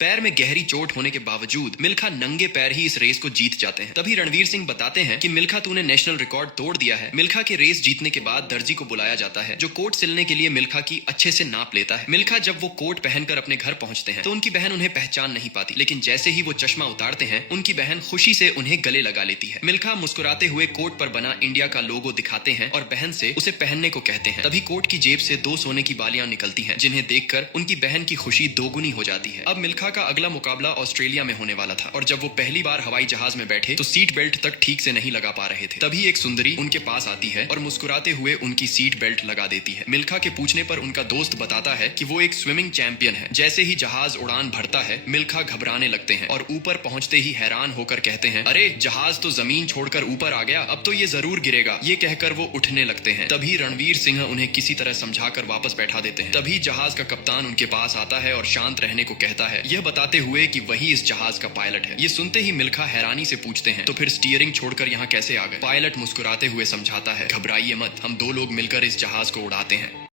पैर में गहरी चोट होने के बावजूद मिल्खा नंगे पैर ही इस रेस को जीत जाते हैं। तभी रणवीर सिंह बताते हैं कि मिल्खा तूने नेशनल रिकॉर्ड तोड़ दिया है। मिल्खा के रेस जीतने के बाद दर्जी को बुलाया जाता है जो कोट सिलने के लिए मिल्खा की अच्छे से नाप लेता है। मिल्खा जब वो कोट पहनकर अपने घर पहुंचते हैं तो उनकी बहन उन्हें पहचान नहीं पाती, लेकिन जैसे ही वो चश्मा उतारते हैं उनकी बहन खुशी से उन्हें गले लगा लेती है। मिल्खा मुस्कुराते हुए कोट पर बना इंडिया का लोगो दिखाते हैं और बहन से उसे पहनने को कहते हैं। तभी कोट की जेब से 2 सोने की बालियां निकलती हैं, जिन्हें देखकर उनकी बहन की खुशी दोगुनी हो जाती है। अब मिल्खा का अगला मुकाबला ऑस्ट्रेलिया में होने वाला था और जब वो पहली बार हवाई जहाज में बैठे तो सीट बेल्ट तक ठीक से नहीं लगा पा रहे थे। तभी एक सुंदरी उनके पास आती है और मुस्कुराते हुए उनकी सीट बेल्ट लगा देती है। मिल्खा के पूछने पर उनका दोस्त बताता है कि वो एक स्विमिंग चैंपियन है। जैसे ही जहाज उड़ान भरता है मिल्खा घबराने लगते हैं और ऊपर पहुंचते ही हैरान होकर कहते हैं, अरे जहाज तो जमीन छोड़कर ऊपर आ गया, अब तो ये जरूर गिरेगा। ये कहकर वो उठने लगते हैं। तभी रणवीर सिंह उन्हें किसी तरह समझाकर वापस बैठा देते हैं। तभी जहाज का कप्तान उनके पास आता है और शांत रहने को कहता है, यह बताते हुए कि वही इस जहाज का पायलट है। ये सुनते ही मिल्खा हैरानी से पूछते हैं, तो फिर स्टीयरिंग छोड़कर यहाँ कैसे आ गए? पायलट मुस्कुराते हुए समझाता है, घबराइए मत, हम 2 लोग मिलकर इस जहाज को उड़ाते हैं।